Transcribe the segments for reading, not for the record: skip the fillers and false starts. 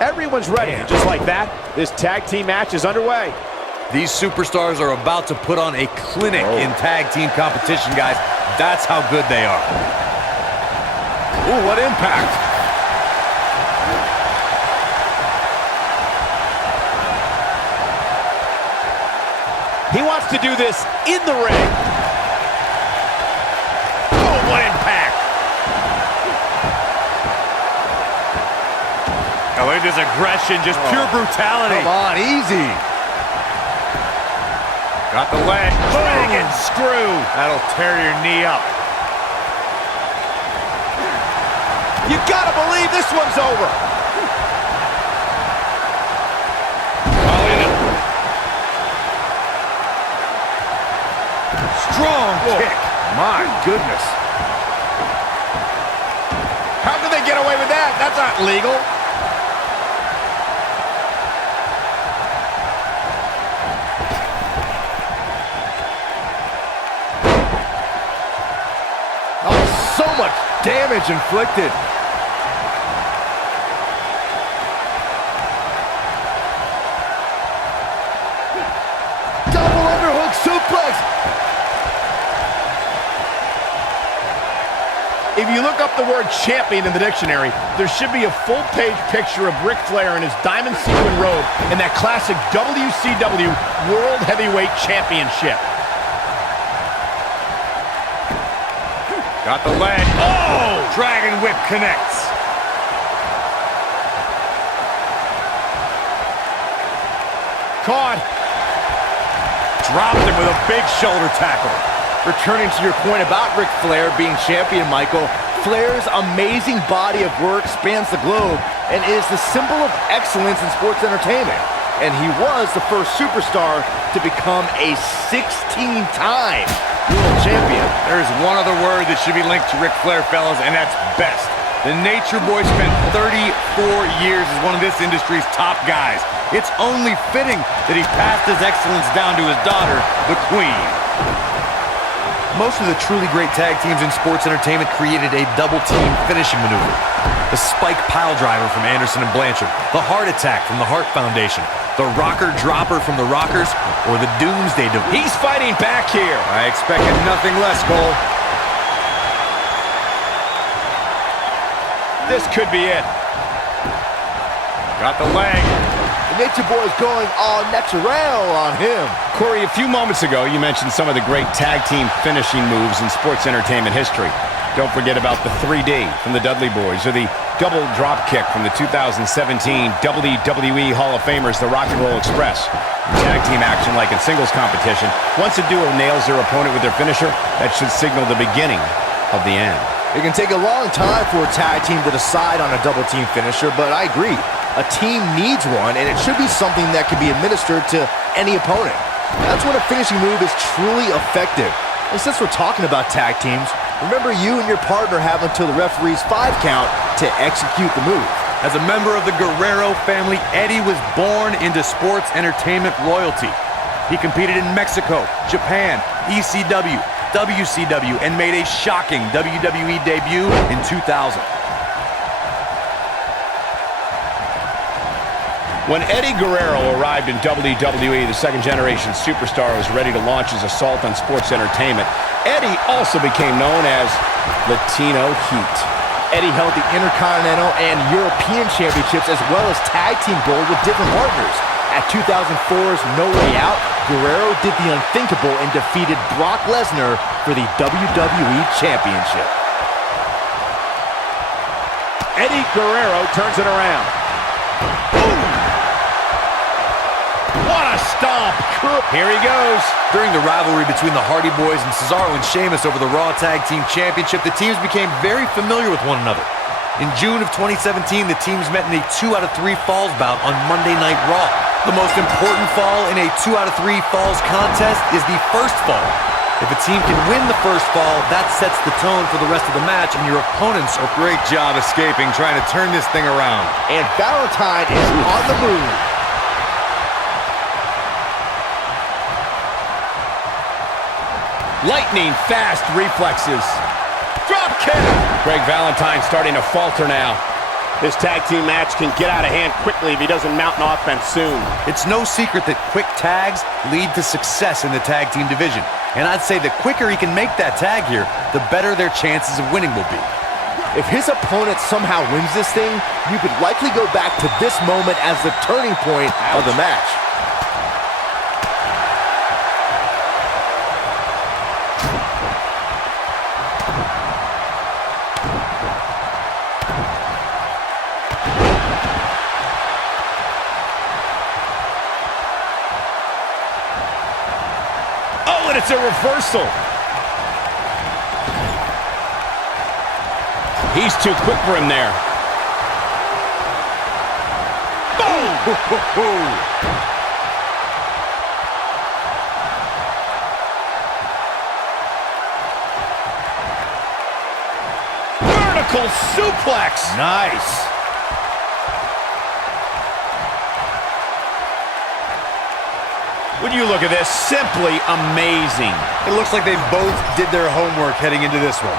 Everyone's ready, and just like that, this tag team match is underway. These superstars are about to put on a clinic in tag team competition, guys. That's how good they are. Ooh, what impact. He wants to do this in the ring. Oh, what impact. Oh, look at this aggression, just pure brutality. Come on, easy. Got the leg. Dragon screw. That'll tear your knee up. You gotta believe this one's over. Strong kick. My goodness. How can they get away with that? That's not legal. Oh, so much damage inflicted. Double underhook suplex. If you look up the word champion in the dictionary, there should be a full-page picture of Ric Flair in his diamond sequin robe and that classic WCW World Heavyweight Championship. Got the leg. Oh! Dragon whip connects. Caught. Dropped him with a big shoulder tackle. Returning to your point about Ric Flair being champion, Michael, Flair's amazing body of work spans the globe and is the symbol of excellence in sports entertainment. And he was the first superstar to become a 16-time world champion. There's one other word that should be linked to Ric Flair, fellas, and that's best. The Nature Boy spent 34 years as one of this industry's top guys. It's only fitting that he passed his excellence down to his daughter, the Queen. Most of the truly great tag teams in sports entertainment created a double-team finishing maneuver. The spike pile driver from Anderson and Blanchard, the heart attack from the Hart Foundation, the rocker dropper from the Rockers, or the Doomsday Device. He's fighting back here. I expected nothing less, Cole. This could be it. Got the leg. The Nature Boy is going all natural on him. Corey, a few moments ago, you mentioned some of the great tag team finishing moves in sports entertainment history. Don't forget about the 3D from the Dudley Boys, or the double drop kick from the 2017 WWE Hall of Famers, the Rock and Roll Express. In tag team action, like in singles competition, once a duo nails their opponent with their finisher, that should signal the beginning of the end. It can take a long time for a tag team to decide on a double team finisher, but I agree. A team needs one, and it should be something that can be administered to any opponent. That's when a finishing move is truly effective. And since we're talking about tag teams, remember you and your partner have until the referee's 5 count to execute the move. As a member of the Guerrero family, Eddie was born into sports entertainment royalty. He competed in Mexico, Japan, ECW, WCW, and made a shocking WWE debut in 2000. When Eddie Guerrero arrived in WWE, the second-generation superstar was ready to launch his assault on sports entertainment. Eddie also became known as Latino Heat. Eddie held the Intercontinental and European Championships as well as tag team gold with different partners. At 2004's No Way Out, Guerrero did the unthinkable and defeated Brock Lesnar for the WWE Championship. Eddie Guerrero turns it around. Boom! What a stomp! Here he goes. During the rivalry between the Hardy Boys and Cesaro and Sheamus over the Raw Tag Team Championship, the teams became very familiar with one another. In June of 2017, the teams met in a 2 out of 3 falls bout on Monday Night Raw. The most important fall in a 2 out of 3 falls contest is the first fall. If a team can win the first fall, that sets the tone for the rest of the match, and your opponents are great job escaping, trying to turn this thing around. And Valentine is on the move. Lightning fast reflexes. Drop kick. Greg Valentine starting to falter now. This tag team match can get out of hand quickly if he doesn't mount an offense soon. It's no secret that quick tags lead to success in the tag team division. And I'd say the quicker he can make that tag here, the better their chances of winning will be. If his opponent somehow wins this thing, you could likely go back to this moment as the turning point of the match. Oh, and it's a reversal. He's too quick for him there. Boom! Vertical suplex. Nice. When you look at this, simply amazing. It looks like they both did their homework heading into this one.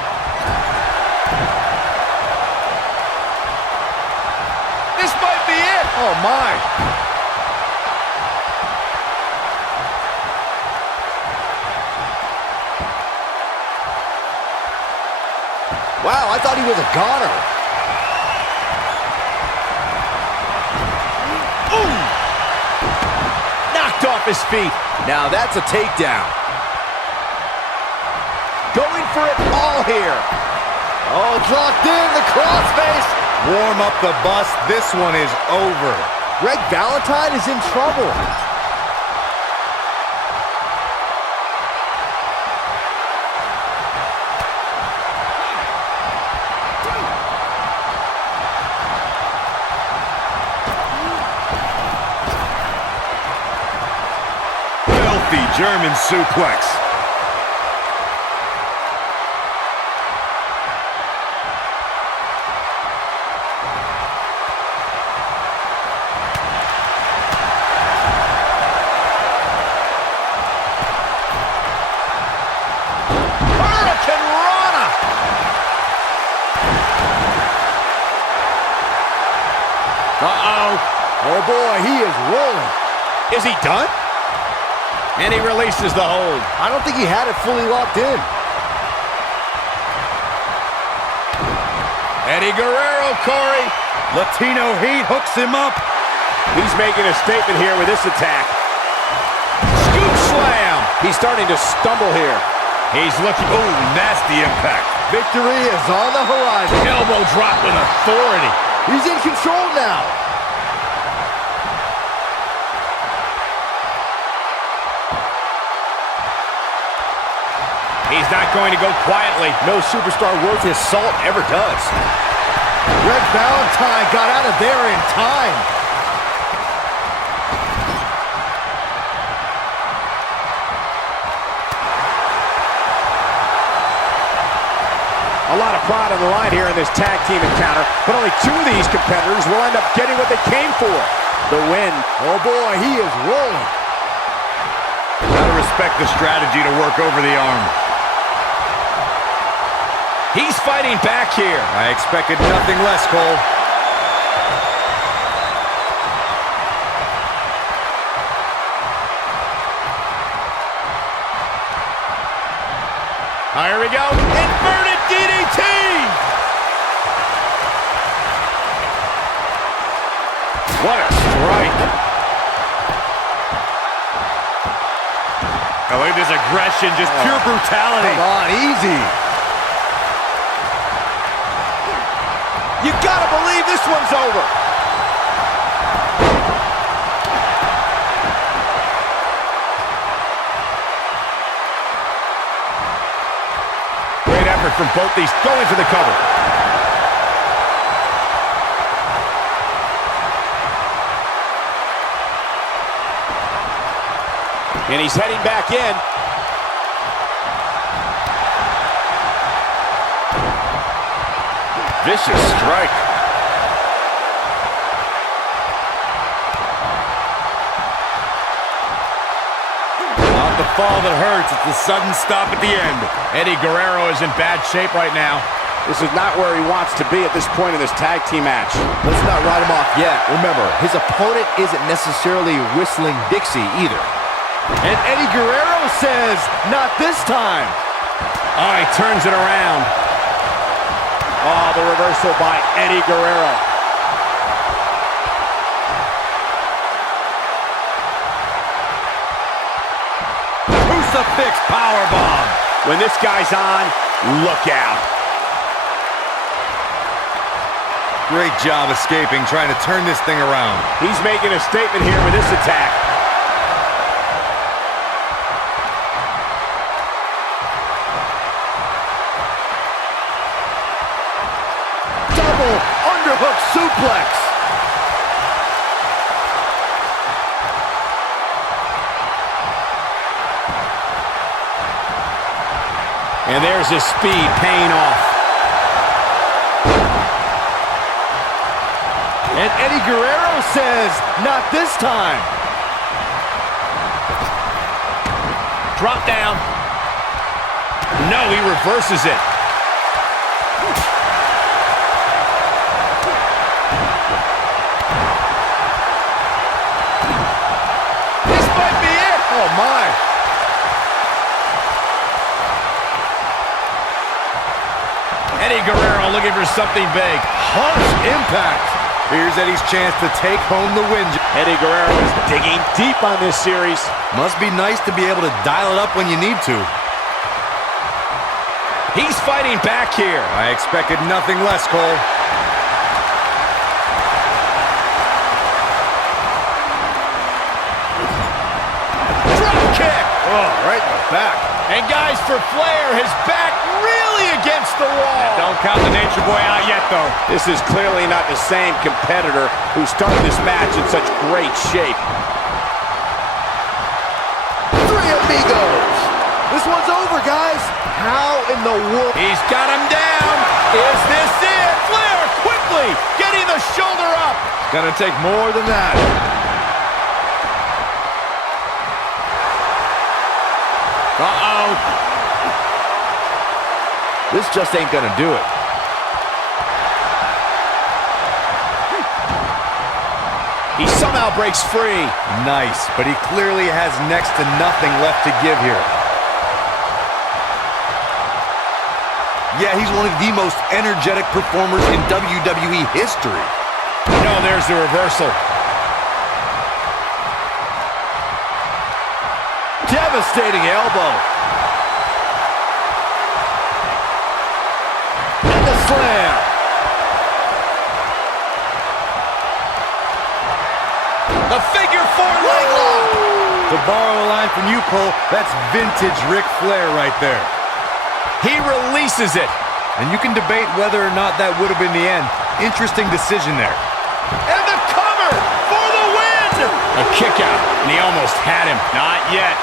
This might be it. Oh, my. Wow, I thought he was a goner. Ooh! Knocked off his feet. Now that's a takedown. Going for it all here. Oh, it's locked in, the crossface. Warm up the bus. This one is over. Greg Valentine is in trouble. Filthy German suplex. Oh boy, he is rolling. Is he done? And he releases the hold. I don't think he had it fully locked in. Eddie Guerrero, Corey. Latino Heat hooks him up. He's making a statement here with this attack. Scoop slam. He's starting to stumble here. He's looking. Oh, nasty impact. Victory is on the horizon. Elbow drop with authority. He's in control now. He's not going to go quietly. No superstar worth his salt ever does. Greg Valentine got out of there in time. A lot of pride on the line here in this tag team encounter, but only two of these competitors will end up getting what they came for, the win. Oh boy, he is rolling. Gotta respect the strategy to work over the arm. He's fighting back here. I expected nothing less, Cole. Here we go. Inverted DDT. What a strike. I look at this aggression, just pure brutality. Come on, easy. You gotta believe this one's over. Great effort from both these. Going for the cover. And he's heading back in. Vicious strike. Not the fall that hurts, it's the sudden stop at the end. Eddie Guerrero is in bad shape right now. This is not where he wants to be at this point in this tag team match. Let's not write him off yet. Remember, his opponent isn't necessarily whistling Dixie either. And Eddie Guerrero says, not this time. Oh, he turns it around. Oh, the reversal by Eddie Guerrero. Crucifix powerbomb. When this guy's on, look out. Great job escaping, trying to turn this thing around. He's making a statement here with this attack. Double underhook suplex. And there's his speed paying off. And Eddie Guerrero says, not this time. Drop down. No, he reverses it. This might be it. Oh, my. Eddie Guerrero looking for something big. Harsh impact. Here's Eddie's chance to take home the win. Eddie Guerrero is digging deep on this series. Must be nice to be able to dial it up when you need to. He's fighting back here. I expected nothing less, Cole. Drop kick. Oh, right in the back. And guys, for Flair, his back really against the wall. Don't count the Nature Boy out yet, though. This is clearly not the same competitor who started this match in such great shape. Three amigos. This one's over, guys. How in the world? He's got him down. Is this it? Flair quickly getting the shoulder up. It's gonna take more than that. Uh-oh. This just ain't gonna do it. He somehow breaks free. Nice, but he clearly has next to nothing left to give here. Yeah, he's one of the most energetic performers in WWE history. No, there's the reversal. Devastating elbow. And the slam. The figure four leg lock. To borrow a line from you, Cole, that's vintage Ric Flair right there. He releases it. And you can debate whether or not that would have been the end. Interesting decision there. And the cover for the win. A kick out, and he almost had him. Not yet.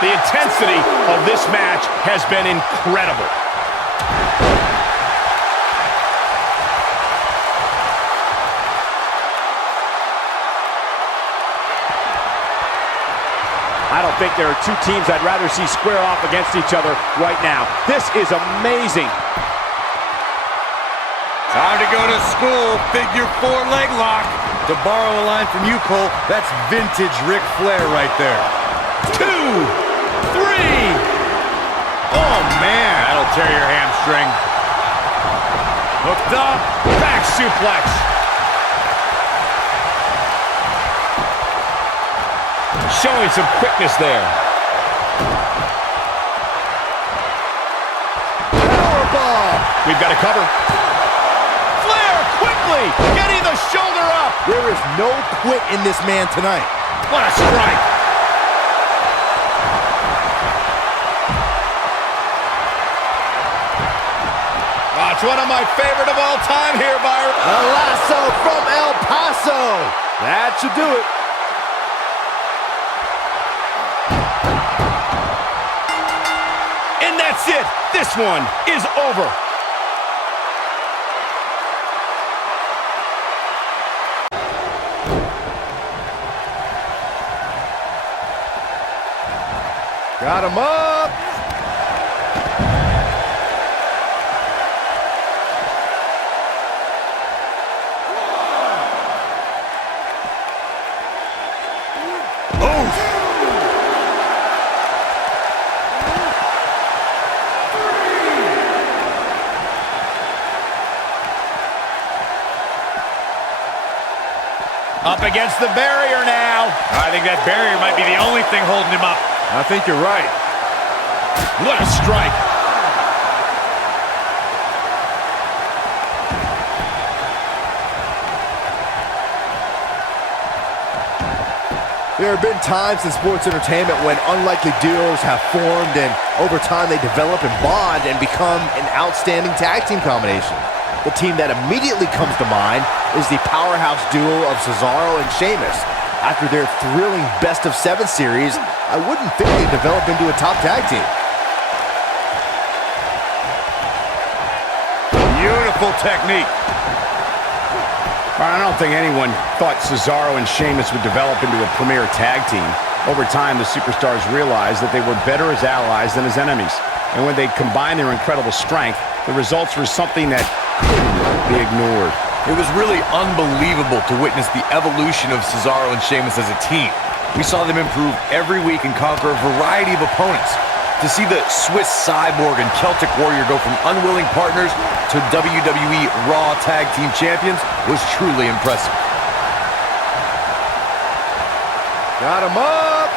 The intensity of this match has been incredible. I don't think there are two teams I'd rather see square off against each other right now. This is amazing. Time to go to school. Figure four leg lock. To borrow a line from you, Cole, that's vintage Ric Flair right there. 2, 3. Oh, man. That'll tear your hamstring. Hooked up. Back suplex. Showing some quickness there. Powerbomb. We've got to cover. Flair quickly getting the shoulder up. There is no quit in this man tonight. What a strike. Oh, it's one of my favorite of all time here, Byron. A lasso from El Paso. That should do it. And that's it. This one is over. Got him up. Up against the barrier now. I think that barrier might be the only thing holding him up. I think you're right. What a strike. There have been times in sports entertainment when unlikely duos have formed, and over time they develop and bond and become an outstanding tag team combination. The team that immediately comes to mind is the powerhouse duo of Cesaro and Sheamus. After their thrilling best-of-7 series, I wouldn't think they'd develop into a top tag team. Beautiful technique. I don't think anyone thought Cesaro and Sheamus would develop into a premier tag team. Over time, the superstars realized that they were better as allies than as enemies. And when they combined their incredible strength, the results were something that couldn't be ignored. It was really unbelievable to witness the evolution of Cesaro and Sheamus as a team. We saw them improve every week and conquer a variety of opponents. To see the Swiss Cyborg and Celtic Warrior go from unwilling partners to WWE Raw Tag Team Champions was truly impressive. Got him up.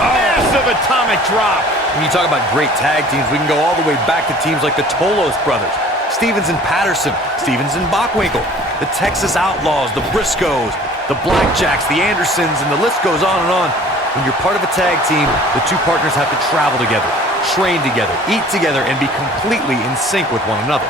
Massive atomic drop. When you talk about great tag teams, we can go all the way back to teams like the Tolos brothers, Stevens and Patterson, Stevens and Bockwinkel, the Texas Outlaws, the Briscoes, the Blackjacks, the Andersons, and the list goes on and on. When you're part of a tag team, the two partners have to travel together, train together, eat together, and be completely in sync with one another.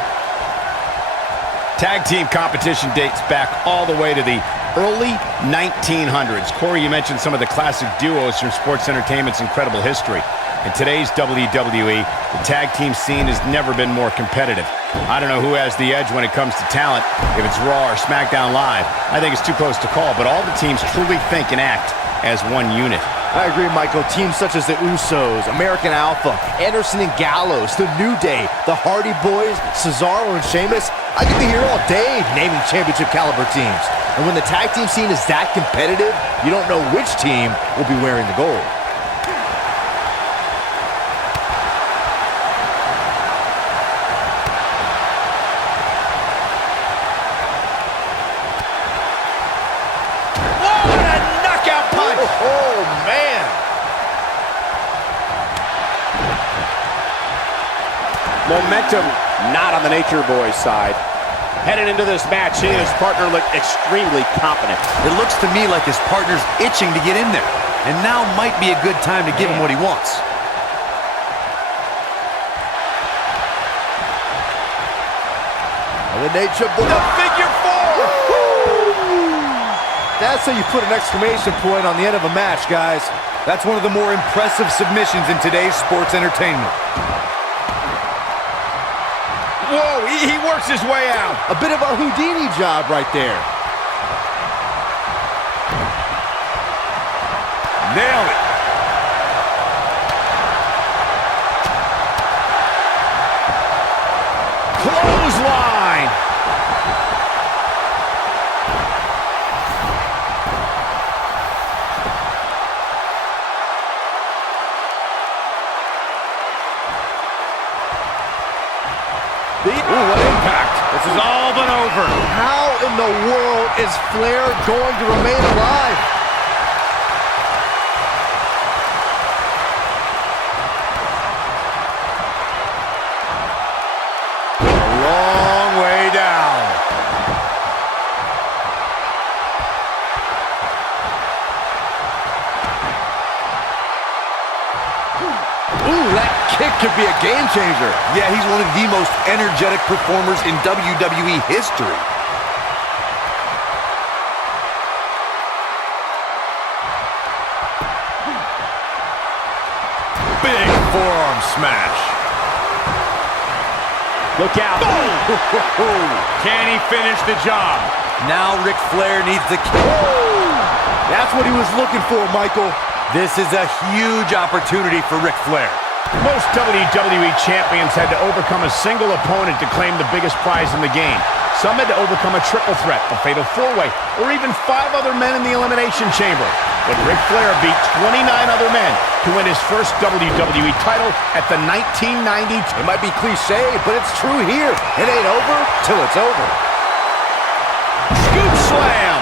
Tag team competition dates back all the way to the early 1900s. Corey, you mentioned some of the classic duos from sports entertainment's incredible history. In today's WWE, the tag team scene has never been more competitive. I don't know who has the edge when it comes to talent, if it's Raw or SmackDown Live. I think it's too close to call, but all the teams truly think and act as one unit. I agree, Michael. Teams such as the Usos, American Alpha, Anderson and Gallows, The New Day, the Hardy Boys, Cesaro and Sheamus. I could be here all day naming championship caliber teams. And when the tag team scene is that competitive, you don't know which team will be wearing the gold. Oh, man. Momentum not on the Nature Boy's side. Headed into this match, he and his partner look extremely confident. It looks to me like his partner's itching to get in there. And now might be a good time to give him what he wants. The Nature Boy. The figure four. That's how you put an exclamation point on the end of a match, guys. That's one of the more impressive submissions in today's sports entertainment. Whoa, he works his way out. A bit of a Houdini job right there. Nailed it. Clothesline. Ooh, what impact. This is all but over. How in the world is Flair going to remain alive? A long way down. Ooh, that kick could be a game changer. Yeah, he's one of the most energetic performers in WWE history. Big forearm smash. Look out. Can he finish the job? Now Ric Flair needs the That's what he was looking for, Michael. This is a huge opportunity for Ric Flair. Most WWE champions had to overcome a single opponent to claim the biggest prize in the game. Some had to overcome a triple threat, a fatal four-way, or even 5 other men in the Elimination Chamber. But Ric Flair beat 29 other men to win his first WWE title at the 1992. It might be cliche, but it's true here. It ain't over till it's over. Scoop slam!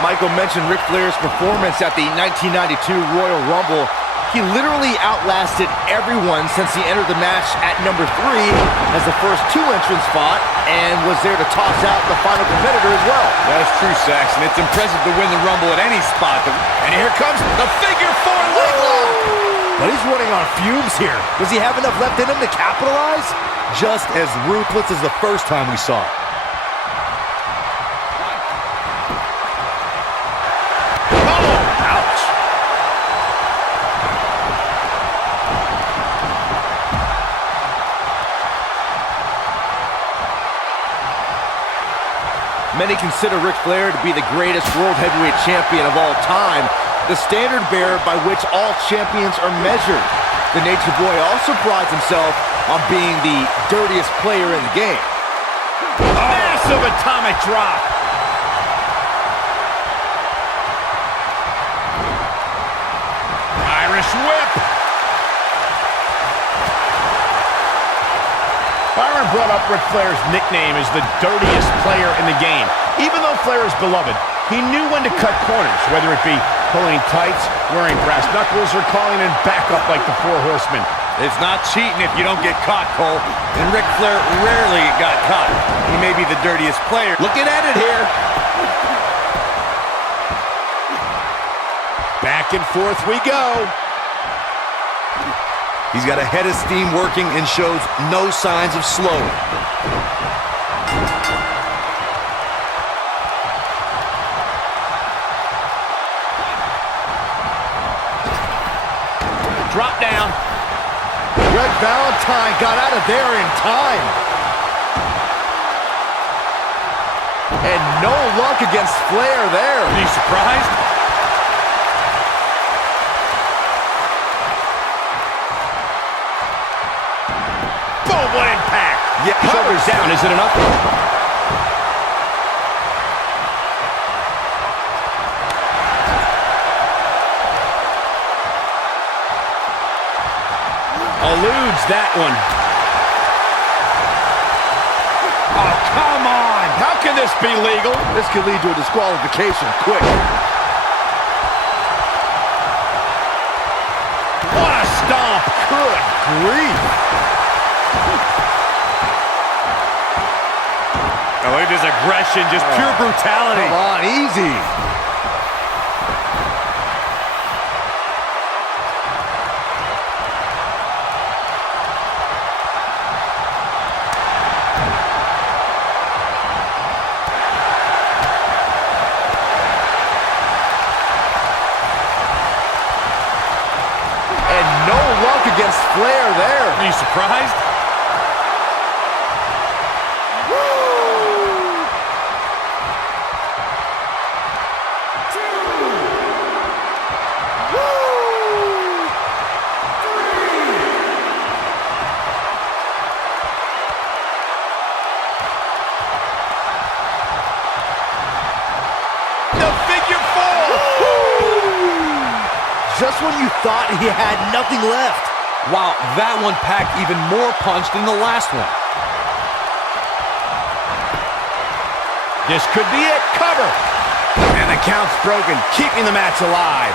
Michael mentioned Ric Flair's performance at the 1992 Royal Rumble. He literally outlasted everyone since he entered the match at number 3 as the first 2 entrants fought and was there to toss out the final competitor as well. That's true, Saxon. It's impressive to win the Rumble at any spot. And here comes the figure 4 leg lock. But he's running on fumes here. Does he have enough left in him to capitalize? Just as ruthless as the first time we saw it. Many consider Ric Flair to be the greatest World Heavyweight Champion of all time, the standard bearer by which all champions are measured. The Nature Boy also prides himself on being the dirtiest player in the game. Massive atomic drop. Irish whip. Byron brought up Ric Flair's nickname as the dirtiest player in the game. Even though Flair is beloved, he knew when to cut corners, whether it be pulling tights, wearing brass knuckles, or calling in backup like the 4 Horsemen. It's not cheating if you don't get caught, Cole. And Ric Flair rarely got caught. He may be the dirtiest player. Looking at it here. Back and forth we go. He's got a head of steam working and shows no signs of slowing. Drop down. Greg Valentine got out of there in time. And no luck against Flair there. Are you surprised? Boom, what impact. Yeah, Shoulders down, is it enough? Eludes that one. Oh, come on! How can this be legal? This could lead to a disqualification quick. What a stomp. Good grief. Oh, look at this aggression, just pure brutality. Come on, easy. And no luck against Flair there. Are you surprised? Just when you thought he had nothing left. Wow, that one packed even more punch than the last one. This could be it. Cover. And the count's broken, keeping the match alive.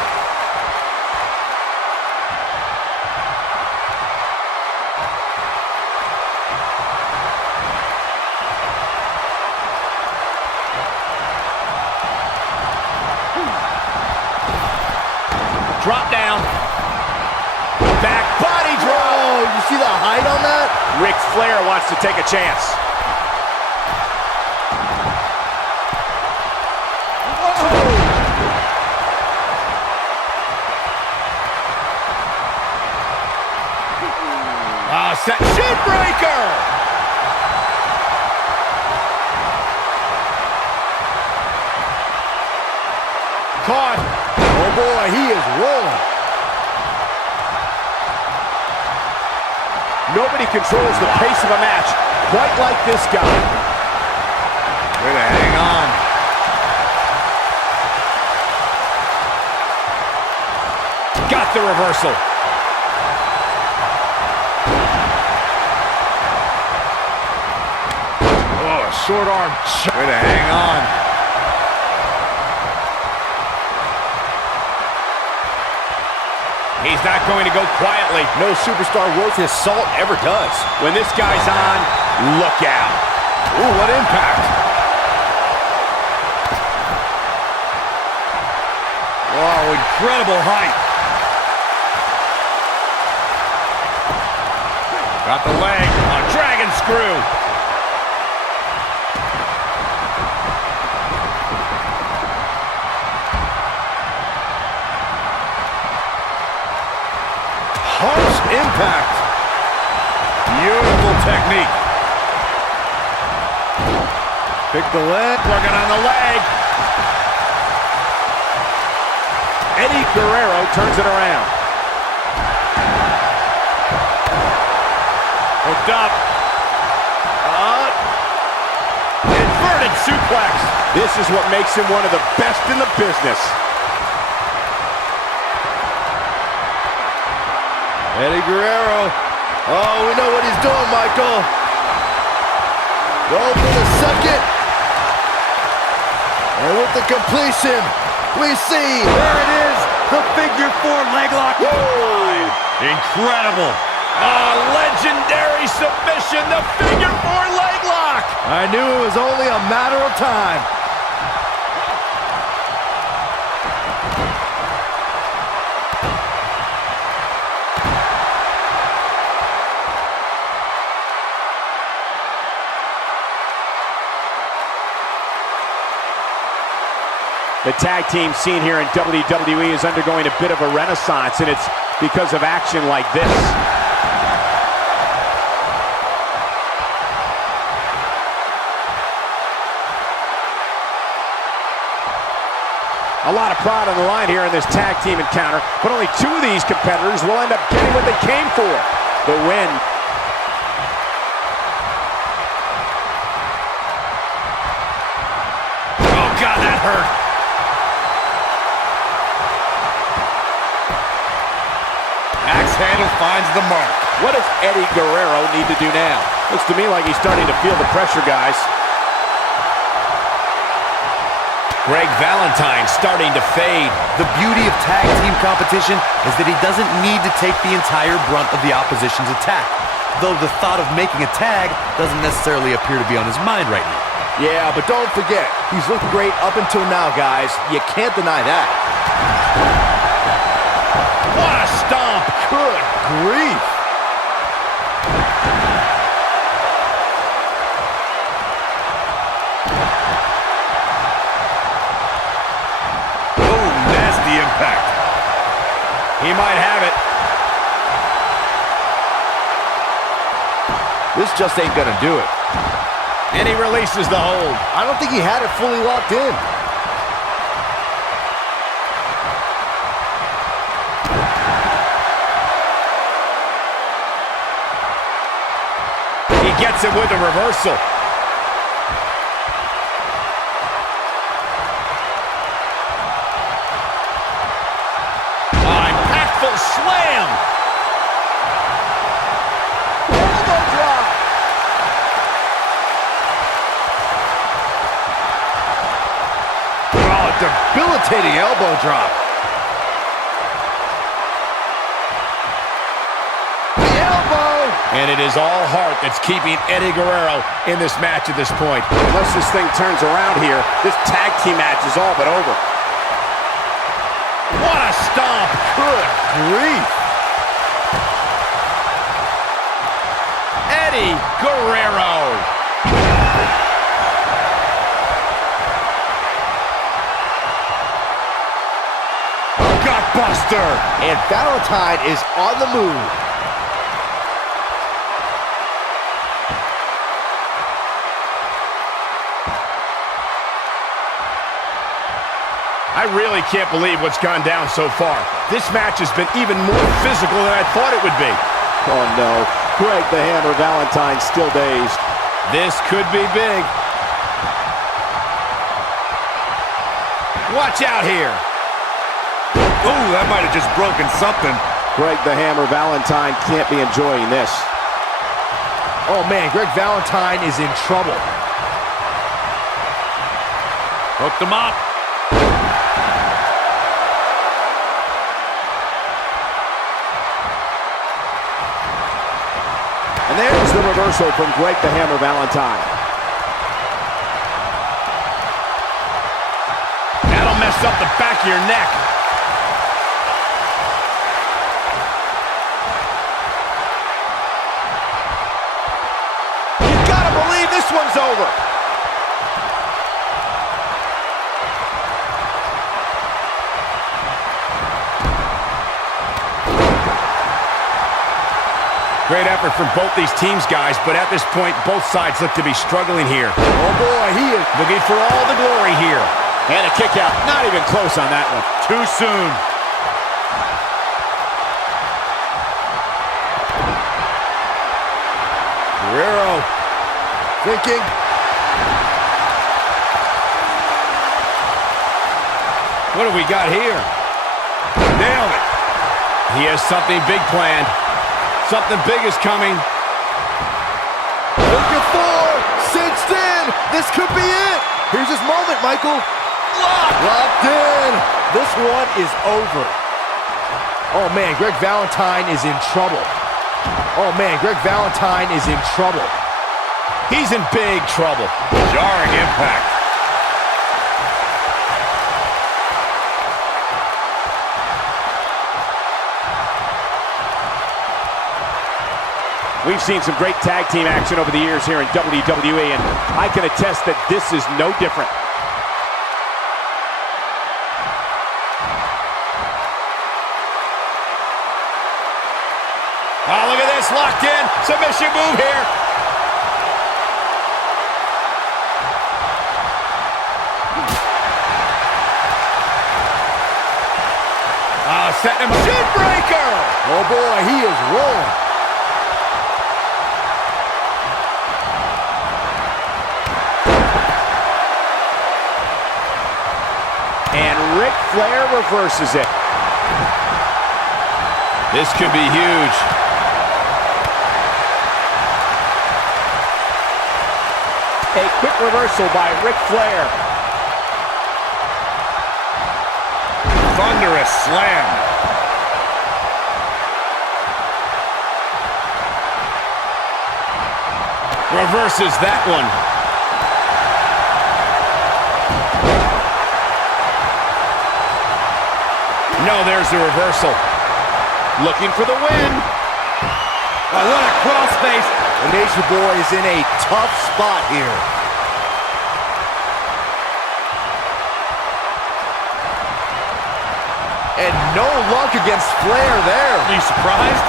Drop down. Back body drop. Oh, you see the height on that? Ric Flair wants to take a chance. Set shin breaker. Nobody controls the pace of a match quite like this guy. Way to hang on. Got the reversal. Oh, short arm. Way to hang on. He's not going to go quietly. No superstar worth his salt ever does. When this guy's on, look out. Ooh, what impact. Wow, incredible height. Got the leg. A dragon screw. Harsh impact. Beautiful technique. Pick the leg. Working on the leg. Eddie Guerrero turns it around. Hooked up. Inverted suplex. This is what makes him one of the best in the business. Eddie Guerrero. Oh, we know what he's doing, Michael. Go for the second. And with the completion, we see. There it is. The figure four leg lock. Incredible. A legendary submission, the figure four leg lock. I knew it was only a matter of time. The tag team scene here in WWE is undergoing a bit of a renaissance, and it's because of action like this. A lot of pride on the line here in this tag team encounter, but only two of these competitors will end up getting what they came for, the win. Oh, God, that hurt. Axe handle finds the mark. What does Eddie Guerrero need to do now? Looks to me like he's starting to feel the pressure, guys. Greg Valentine starting to fade. The beauty of tag team competition is that he doesn't need to take the entire brunt of the opposition's attack, though the thought of making a tag doesn't necessarily appear to be on his mind right now. Yeah, but don't forget, he's looked great up until now, guys. You can't deny that. What a stomp. Good grief. Oh, nasty impact. He might have it. This just ain't gonna do it. And he releases the hold. I don't think he had it fully locked in. He gets it with a reversal. Impactful slam. Elbow drop. Oh, debilitating elbow drop. And it is all heart that's keeping Eddie Guerrero in this match at this point. Unless this thing turns around here, this tag team match is all but over. What a stomp. Good grief. Eddie Guerrero. Gutbuster. And Valentine is on the move. I really can't believe what's gone down so far. This match has been even more physical than I thought it would be. Oh no, Greg the Hammer Valentine still dazed. This could be big. Watch out here. Ooh, that might have just broken something. Greg the Hammer Valentine can't be enjoying this. Oh man, Greg Valentine is in trouble. Hooked him up. And there's the reversal from Greg the Hammer Valentine. That'll mess up the back of your neck. You gotta believe this one's over. Great effort from both these teams, guys, but at this point, both sides look to be struggling here. Oh boy, he is Looking for all the glory here. And a kick out. Not even close on that one. Too soon. Guerrero thinking. What do we got here? Nailed it. He has something big planned. Something big is coming. Looking for, cinched in. This could be it. Here's his moment, Michael. Locked in. This one is over. Oh man, Greg Valentine is in trouble. Oh man, Greg Valentine is in trouble. He's in big trouble. Jarring impact. We've seen some great tag team action over the years here in WWE, and I can attest that this is no different. Oh, look at this, locked in. Submission move here. Setting him up. Shin breaker. Oh boy, he is rolling. And Ric Flair reverses it. This could be huge. A quick reversal by Ric Flair. Thunderous slam. Reverses that one. No, there's the reversal. Looking for the win. Oh, what a crossface. The Nature Boy is in a tough spot here. And no luck against Flair there. Are you surprised?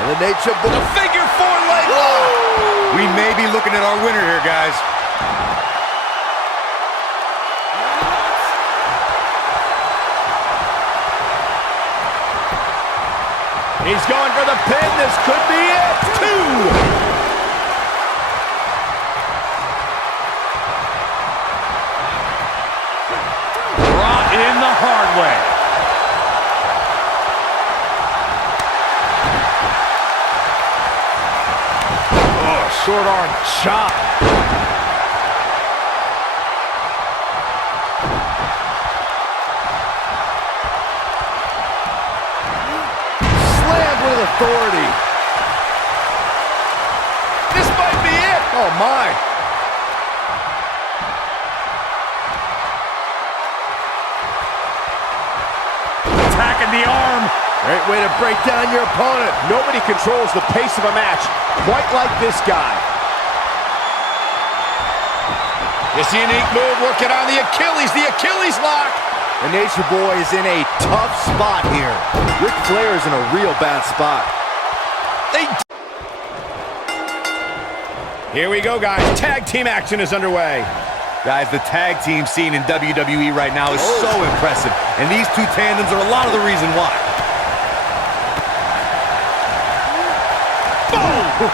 And the Nature Boy, the figure four leg lock. We may be looking at our winner here, guys. He's going for the pin. This could be it. 2. Brought in the hard way. Oh, short arm chop. Slammed with authority. This might be it. Oh my. Attacking the arm. Great way to break down your opponent. Nobody controls the pace of a match quite like this guy. This unique move working on the Achilles lock. The Nature Boy is in a tough spot here. Ric Flair is in a real bad spot. Here we go, guys. Tag team action is underway. Guys, the tag team scene in WWE right now is so impressive, and these two tandems are a lot of the reason why. Oh,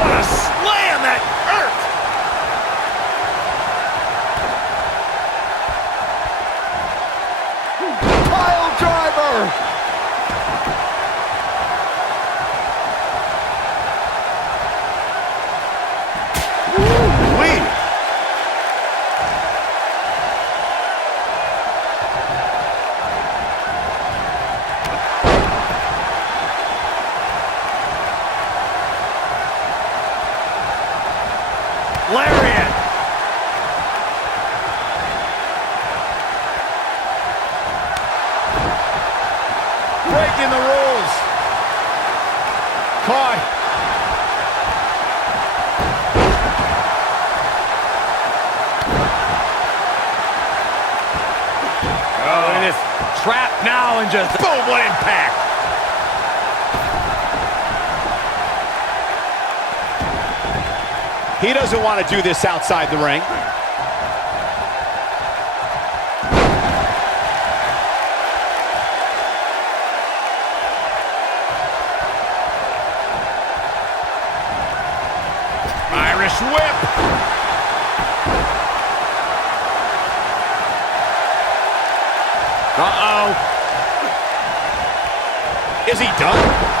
what a slam! That hurt! Pile driver! Woo-wee. Lariat! Breaking the rules. Caught. Oh, and it's trapped now and just boom, what impact. He doesn't want to do this outside the ring. Irish whip. Uh-oh. Is he done?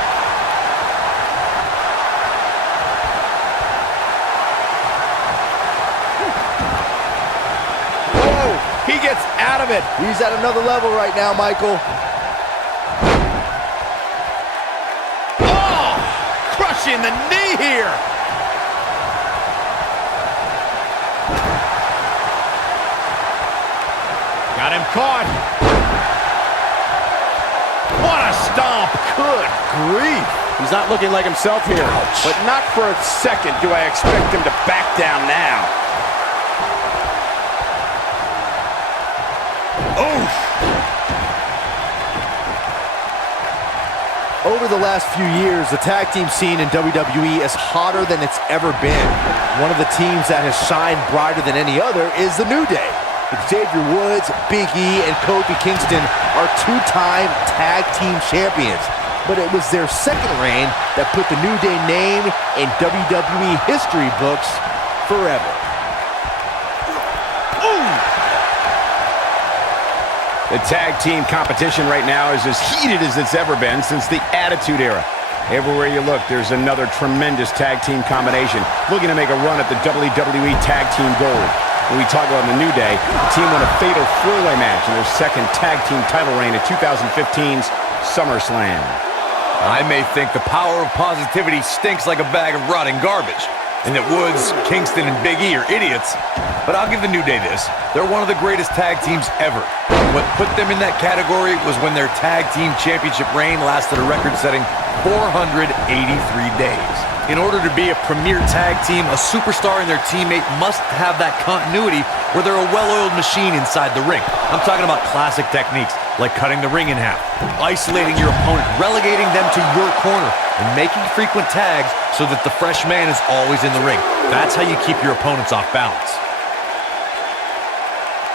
He gets out of it. He's at another level right now, Michael. Oh! Crushing the knee here. Got him caught. What a stomp. Good grief. He's not looking like himself here. Ouch. But not for a second do I expect him to back down now. Oof. Over the last few years, the tag team scene in WWE is hotter than it's ever been. One of the teams that has shined brighter than any other is the New Day. Xavier Woods, Big E, and Kofi Kingston are two-time tag team champions. But it was their second reign that put the New Day name in WWE history books forever. The tag team competition right now is as heated as it's ever been since the Attitude Era. Everywhere you look, there's another tremendous tag team combination looking to make a run at the WWE Tag Team Gold. When we talk about the New Day, the team won a fatal four-way match in their second tag team title reign at 2015's SummerSlam. I may think the power of positivity stinks like a bag of rotting garbage, and that Woods, Kingston, and Big E are idiots. But I'll give the New Day this. They're one of the greatest tag teams ever. What put them in that category was when their tag team championship reign lasted a record-setting 483 days. In order to be a premier tag team, a superstar and their teammate must have that continuity where they're a well-oiled machine inside the ring. I'm talking about classic techniques like cutting the ring in half, isolating your opponent, relegating them to your corner, and making frequent tags so that the fresh man is always in the ring. That's how you keep your opponents off balance.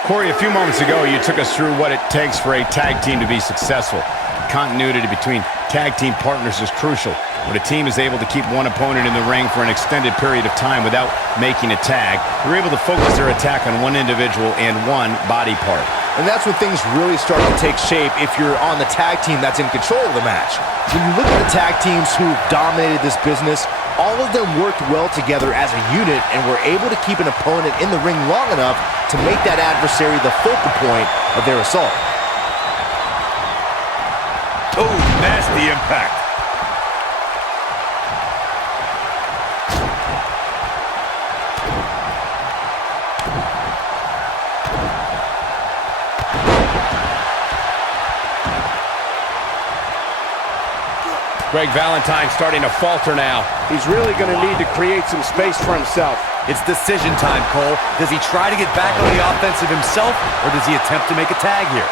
Corey, a few moments ago, you took us through what it takes for a tag team to be successful. Continuity between tag team partners is crucial. When a team is able to keep one opponent in the ring for an extended period of time without making a tag, they're able to focus their attack on one individual and one body part. And that's when things really start to take shape if you're on the tag team that's in control of the match. When you look at the tag teams who've dominated this business, all of them worked well together as a unit and were able to keep an opponent in the ring long enough to make that adversary the focal point of their assault. Oh, nasty impact. Greg Valentine starting to falter now. He's really going to need to create some space for himself. It's decision time, Cole. Does he try to get back on the offensive himself, or does he attempt to make a tag here?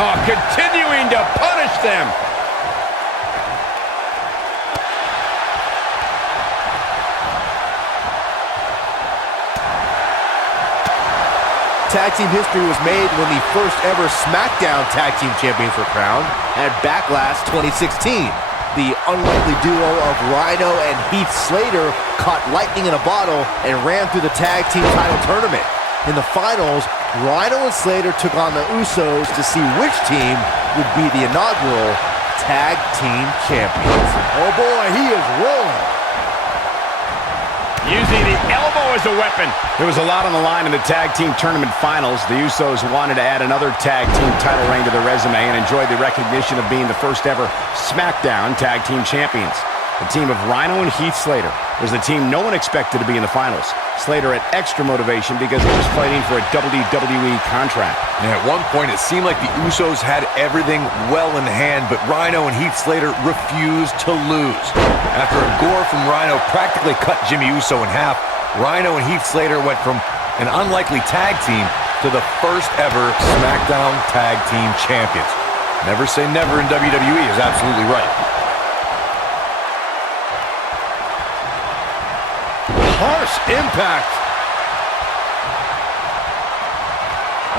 Oh, continuing to punish them. Tag team history was made when the first ever SmackDown Tag Team Champions were crowned at Backlash 2016. The unlikely duo of Rhino and Heath Slater caught lightning in a bottle and ran through the tag team title tournament. In the finals, Rhino and Slater took on the Usos to see which team would be the inaugural Tag Team Champions. Oh boy, he is rolling. Using the elbow as a weapon. There was a lot on the line in the tag team tournament finals. The Usos wanted to add another tag team title reign to their resume and enjoyed the recognition of being the first ever SmackDown Tag Team Champions. The team of Rhino and Heath Slater was the team no one expected to be in the finals. Slater had extra motivation because he was fighting for a WWE contract. And at one point, it seemed like the Usos had everything well in hand, but Rhino and Heath Slater refused to lose. After a gore from Rhino practically cut Jimmy Uso in half, Rhino and Heath Slater went from an unlikely tag team to the first ever SmackDown Tag Team Champions. Never say never in WWE is absolutely right. Harsh impact.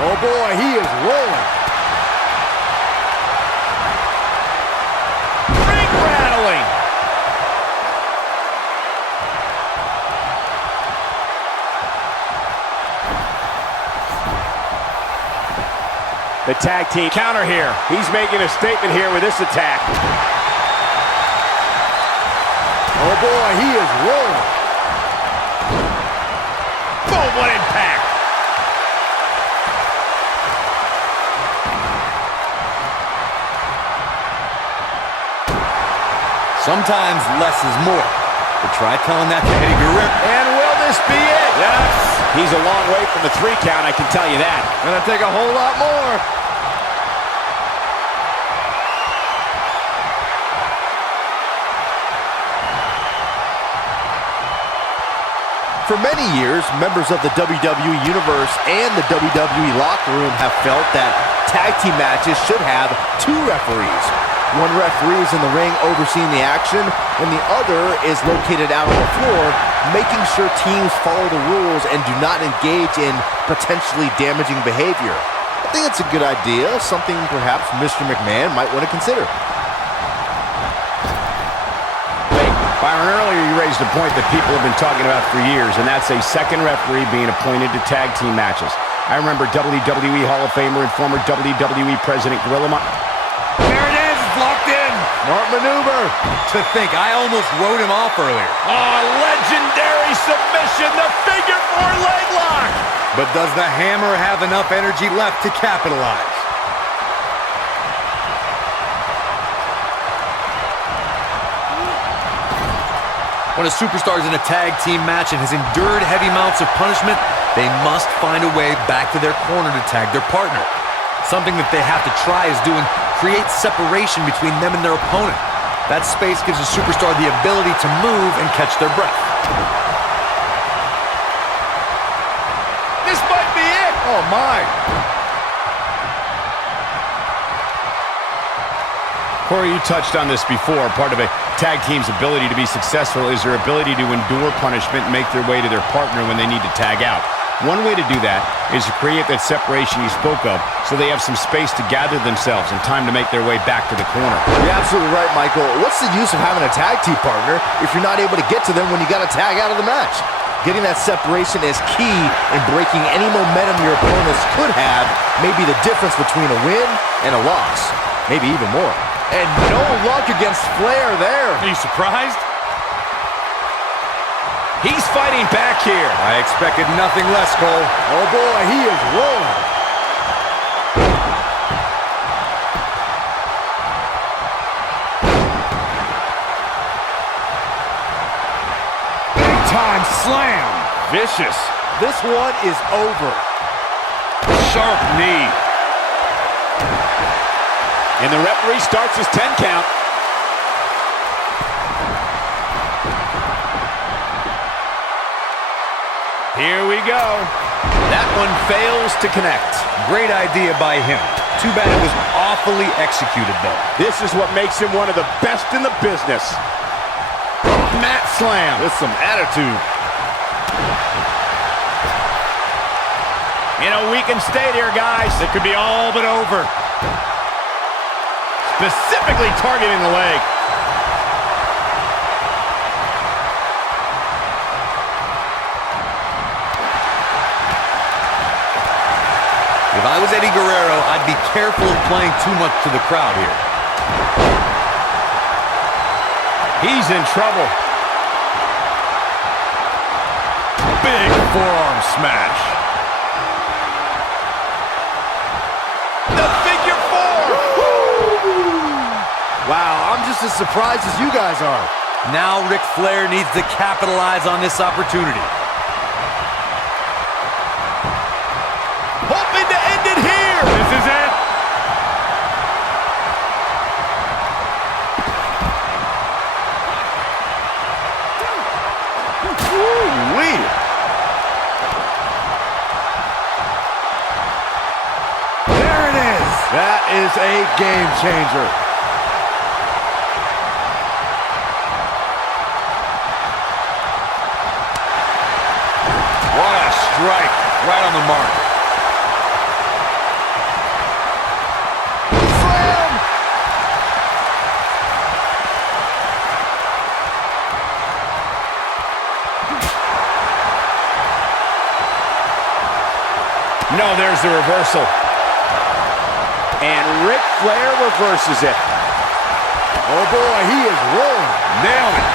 Oh boy, he is rolling. Ring rattling. The tag team counter here. He's making a statement here with this attack. Oh boy, he is rolling. Boom, what impact. Sometimes less is more. But try telling that to Eddie Guerrero. And will this be it? Yes. He's a long way from the 3 count, I can tell you that. Gonna take a whole lot more. For many years, members of the WWE Universe and the WWE locker room have felt that tag team matches should have 2 referees. One referee is in the ring overseeing the action, and the other is located out on the floor, making sure teams follow the rules and do not engage in potentially damaging behavior. I think it's a good idea, something perhaps Mr. McMahon might want to consider. Byron, earlier you raised a point that people have been talking about for years, and that's a second referee being appointed to tag team matches. I remember WWE Hall of Famer and former WWE President Gorilla There it is, it's locked in. Smart maneuver. To think, I almost wrote him off earlier. Oh, legendary submission, the figure 4 leg lock. But does the Hammer have enough energy left to capitalize? When a superstar is in a tag team match and has endured heavy amounts of punishment, they must find a way back to their corner to tag their partner. Something that they have to try is doing create separation between them and their opponent. That space gives a superstar the ability to move and catch their breath. This might be it. Oh my. Corey, you touched on this before. Part of a tag team's ability to be successful is their ability to endure punishment and make their way to their partner when they need to tag out. One way to do that is to create that separation you spoke of so they have some space to gather themselves and time to make their way back to the corner. You're absolutely right, Michael. What's the use of having a tag team partner if you're not able to get to them when you got to tag out of the match? Getting that separation is key in breaking any momentum your opponents could have, maybe the difference between a win and a loss, maybe even more. And no luck against Flair there. Are you surprised? He's fighting back here. I expected nothing less, Cole. Oh boy, he is rolling. Big time slam. Vicious. This one is over. Sharp knee. And the referee starts his 10 count. Here we go. That one fails to connect. Great idea by him. Too bad it was awfully executed, though. This is what makes him one of the best in the business. Mat slam. With some attitude. You know, a weakened state here, guys. It could be all but over. Specifically targeting the leg. If I was Eddie Guerrero, I'd be careful of playing too much to the crowd here. He's in trouble. Big forearm smash. The figure four. Wow, I'm just as surprised as you guys are. Now Ric Flair needs to capitalize on this opportunity. Hoping to end it here. This is it. Woo-wee. There it is. That is a game changer. What a strike. Right on the mark. Slam! No, there's the reversal. And Ric Flair reverses it. Oh boy, he is rolling. Nailed it.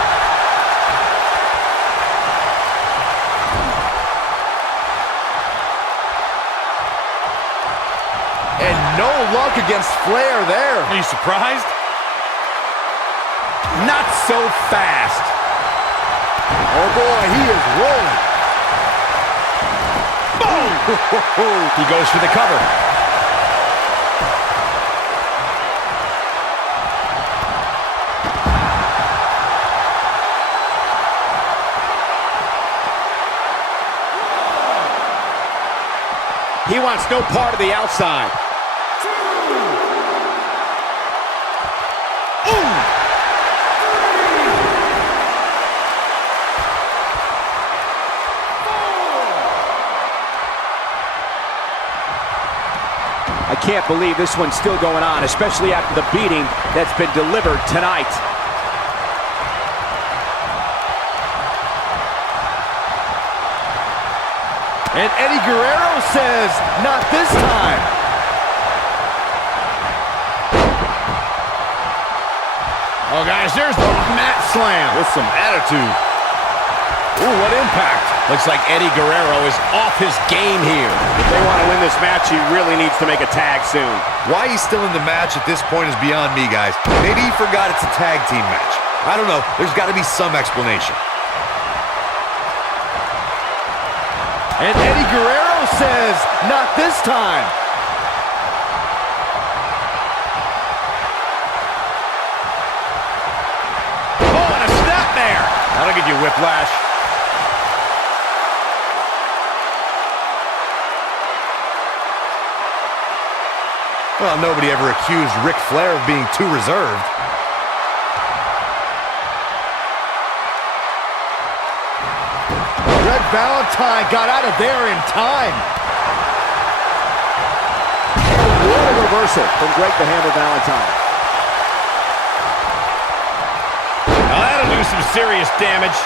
And no luck against Flair there. Are you surprised? Not so fast. Oh boy, he is rolling. Boom! He goes for the cover. He wants no part of the outside. I can't believe this one's still going on, especially after the beating that's been delivered tonight. And Eddie Guerrero says, not this time. Oh, guys, there's the mat slam. With some attitude. Ooh, what impact. Looks like Eddie Guerrero is off his game here. If they want to win this match, he really needs to make a tag soon. Why he's still in the match at this point is beyond me, guys. Maybe he forgot it's a tag team match. I don't know. There's got to be some explanation. And Eddie Guerrero says, not this time. Oh, and a snapmare. That'll give you whiplash. Well, nobody ever accused Ric Flair of being too reserved. Red Valentine got out of there in time. What a reversal from Greg the Hammer Valentine. Now that'll do some serious damage.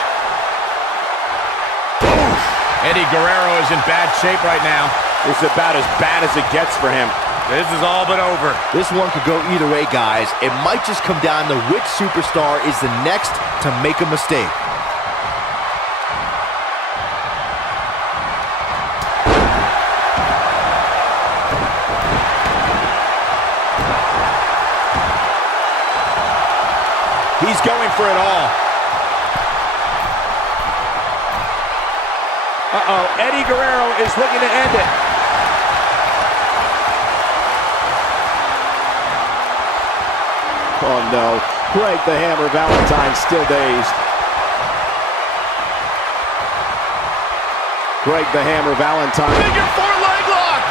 Oof. Eddie Guerrero is in bad shape right now. This is about as bad as it gets for him. This is all but over. This one could go either way, guys. It might just come down to which superstar is the next to make a mistake. He's going for it all. Uh-oh, Eddie Guerrero is looking to end it. Oh no, Greg the Hammer Valentine still dazed. Greg the Hammer Valentine. Figure four leg lock.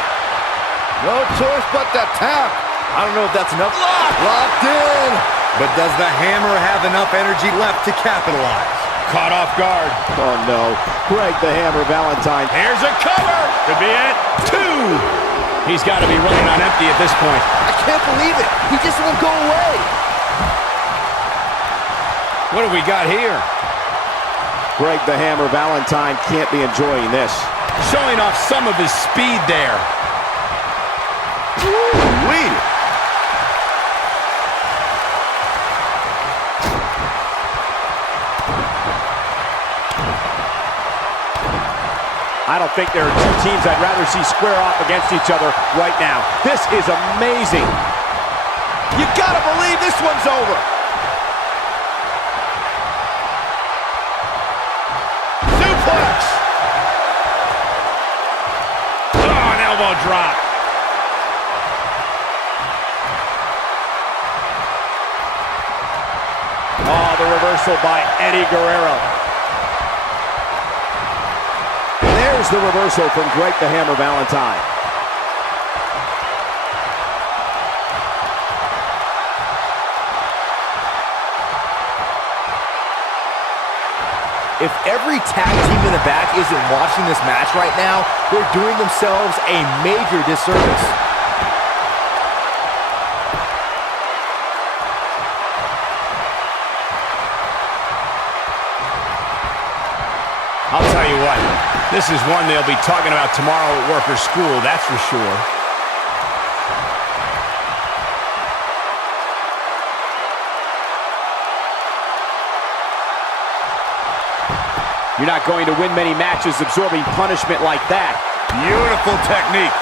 No choice but to tap. I don't know if that's enough. Locked in. But does the Hammer have enough energy left to capitalize? Caught off guard. Oh, no. Greg the Hammer Valentine. Here's a cover. Could be it. 2. He's got to be running on empty at this point. I can't believe it. He just won't go away. What have we got here? Greg the Hammer Valentine can't be enjoying this. Showing off some of his speed there. Woo-wee. I don't think there are two teams I'd rather see square off against each other right now. This is amazing. You gotta believe this one's over. Suplex. Oh, an elbow drop. Oh, the reversal by Eddie Guerrero. There's the reversal from Greg the Hammer Valentine. If every tag team in the back isn't watching this match right now, they're doing themselves a major disservice. I'll tell you what, this is one they'll be talking about tomorrow at work or school, that's for sure. You're not going to win many matches absorbing punishment like that. Beautiful technique.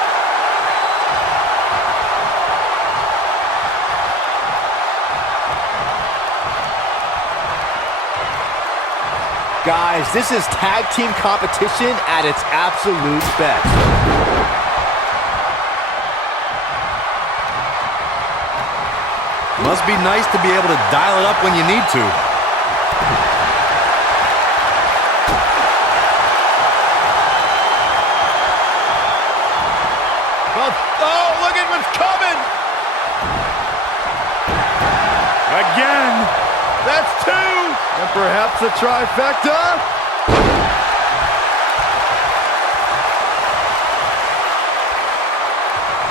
Guys, this is tag team competition at its absolute best. Must be nice to be able to dial it up when you need to. Oh, look at what's coming! Again! That's 2! And perhaps a trifecta?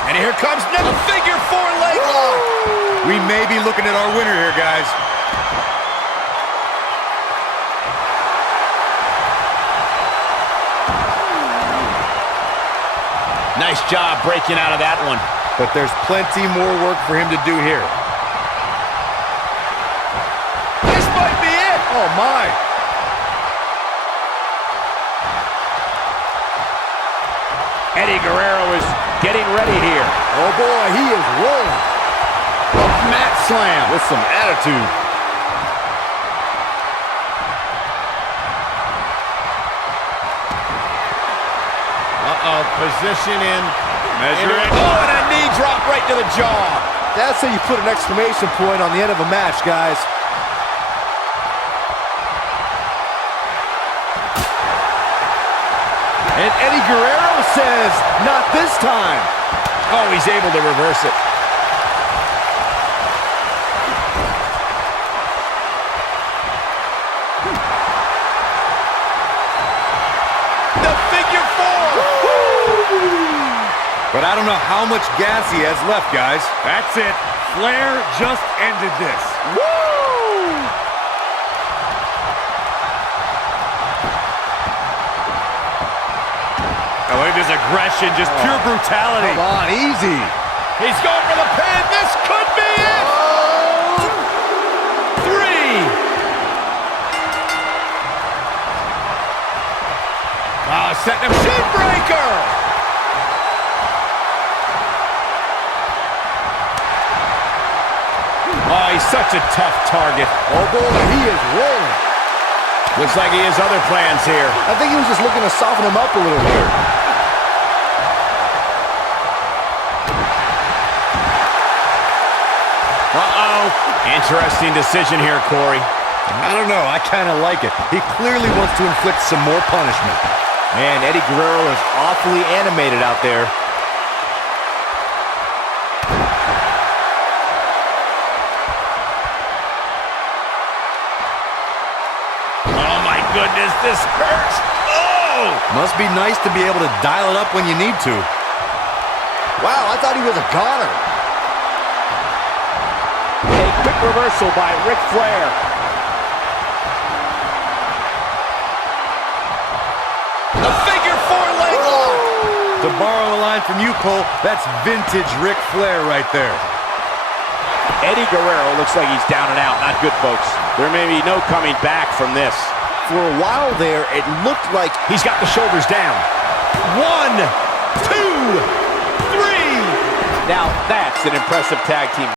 And here comes the figure 4 leg lock! We may be looking at our winner here, guys. Nice job breaking out of that one. But there's plenty more work for him to do here. This might be it! Oh, my. Eddie Guerrero is getting ready here. Oh, boy, he is rolling. A mat slam. With some attitude. Uh-oh, position in. Measure it. Oh, and a knee drop right to the jaw. That's how you put an exclamation point on the end of a match, guys. And Eddie Guerrero says, not this time. Oh, he's able to reverse it. The figure 4. But I don't know how much gas he has left, guys. That's it. Flair just ended this. Look at this aggression, just pure brutality. Come on, easy. He's going for the pin. This could be it. 3. Oh, setting him. Shin breaker. Oh, he's such a tough target. Oh, boy, he is rolling. Looks like he has other plans here. I think he was just looking to soften him up a little here. Uh-oh. Interesting decision here, Corey. I don't know. I kind of like it. He clearly wants to inflict some more punishment. Man, Eddie Guerrero is awfully animated out there. Oh, my goodness, this hurts. Oh! Must be nice to be able to dial it up when you need to. Wow, I thought he was a goner. A quick reversal by Ric Flair. The figure four leg lock. To borrow a line from you, Cole, that's vintage Ric Flair right there. Eddie Guerrero looks like he's down and out. Not good, folks. There may be no coming back from this. For a while there, it looked like He's got the shoulders down. 1, 2, 3. Now that's an impressive tag team.